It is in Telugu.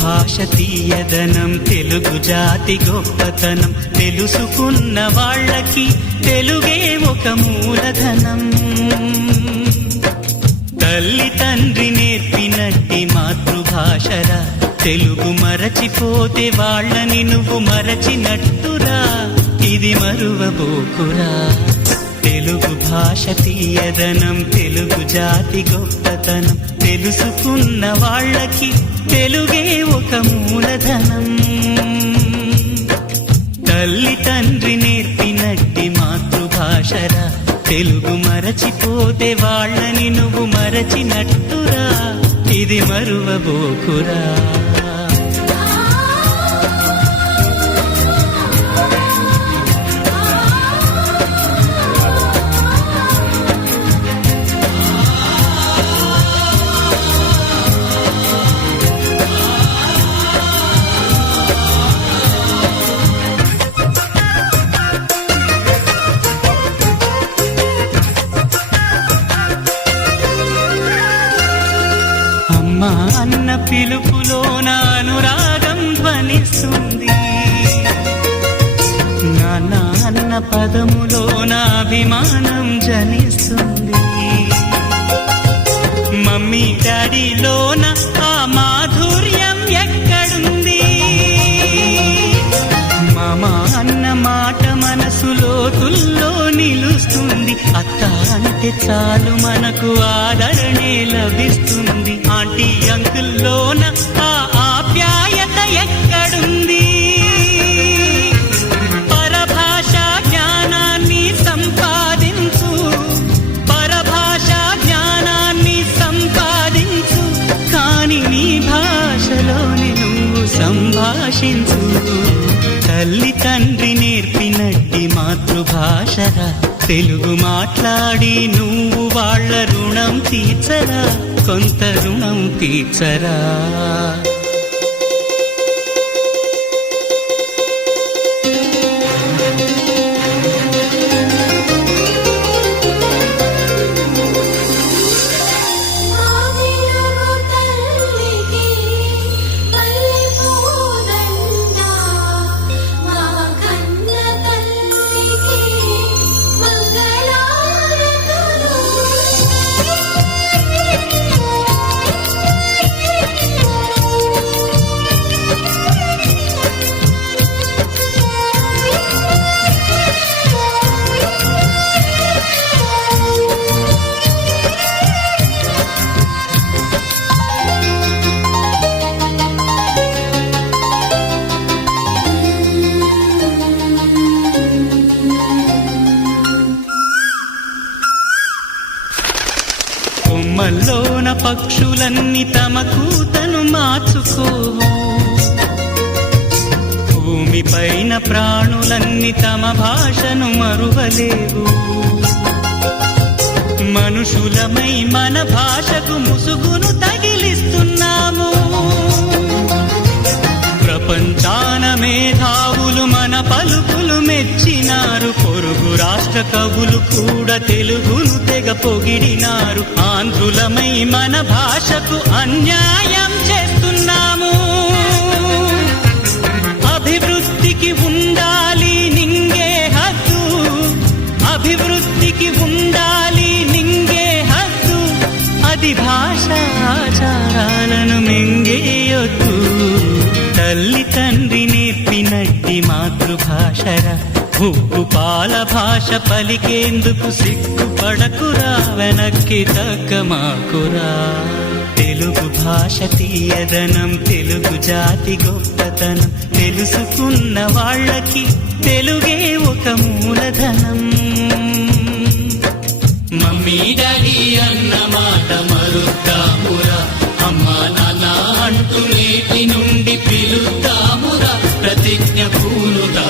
భాష తీయదనం, తెలుగు జాతి గొప్పతనం, తెలుసుకున్న వాళ్ళకి తెలుగే ఒక మూలధనం. తల్లి తండ్రి నేర్పినట్టి మాతృభాషరా, తెలుగు మరచిపోతే వాళ్ళని నువ్వు మరచినట్టురా, ఇది మరువబోకురా. తెలుగు భాష తీయదనం, తెలుగు జాతి గొప్పతనం, తెలుసుకున్న వాళ్ళకి తెలుగే ఒక మూలధనం. తల్లి తండ్రి నేర్పినట్టి మాతృభాషరా, తెలుగు మరచిపోతే వాళ్ళని నువ్వు మరచినట్టురా, ఇది మరువబోకురా. అమ్మ అన్న పిలుపులోన అనురాగం ధ్వనిస్తుంది, నాన్న అన్న పదములోన అభిమానం జనిస్తుంది. మమ్మీ డాడీలోన ఆ మాధుర్యం ఎక్కడుంది? మామ అన్న మాట మనసులో తుల్లో నిలుస్తుంది. అత్త అంటే చాలు మనకు ఆదరణే లభిస్తుంది. ఆంటీ అంకుల్లోన ఆ ఆప్యాయత ఎక్కడుంది? పరభాషా జ్ఞానాన్ని సంపాదించు, పరభాషా జ్ఞానాన్ని సంపాదించు, కాని నీ భాషలోని నువ్వు సంభాషించు. తల్లి తండ్రి నేర్పినట్టి మాతృభాషరా, తెలుగు మాట్లాడి నువ్వు వాళ్ళ రుణం తీర్చరా, కొంత రుణం తీర్చరా. కొమ్మల్లోన పక్షులన్నీ తమ కూతను మార్చుకోవు, భూమిపైన ప్రాణులన్నీ తమ భాషను మరువలేవు. మనుషులమై మన భాషకు ముసుగును తగిలిస్తున్నాము. ప్రపంచాన మేధావులు మన పలుకులు మెచ్చినారు. పొరుగు రాష్ట్ర కవులు కూడా తెలుగును తెగ పొగిడినారు. ఆంధ్రులమై మన భాషకు అన్యాయం చేస్తున్నాము. అభివృద్ధికి ఉండాలి నింగే హద్దు, అభివృద్ధికి ఉండాలి నింగే హద్దు, అది భాష ఆచారాలను మింగేయొద్దు. తల్లి తండ్రి నేర్పినట్టి మాతృభాషరా, ఉప్పు పాల భాష పలికేందుకు సిగ్గుపడకురా, వెనక్కి తగ్గమాకురా. తెలుగు భాష తీయదనం, తెలుగు జాతి గొప్పతనం, తెలుసుకున్న వాళ్ళకి తెలుగే ఒక మూలధనం. మమ్మీ డాడీ అన్న మాట మరుద్దామురా, అమ్మా నాన్న అంటూ నేటి నుండి పిలుద్దామురా, ప్రతిజ్ఞ పూనుదా.